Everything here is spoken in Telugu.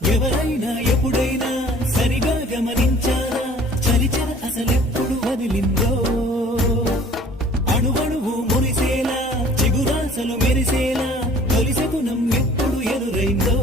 ఎవరైనా ఎప్పుడైనా సరిగా గమనించారా చలిచర అసలెప్పుడు వదిలిందో అణువణువు మురిసేలా చిగురాసలు మెరిసేలా తొలిసగుణం ఎప్పుడు ఎదురైందో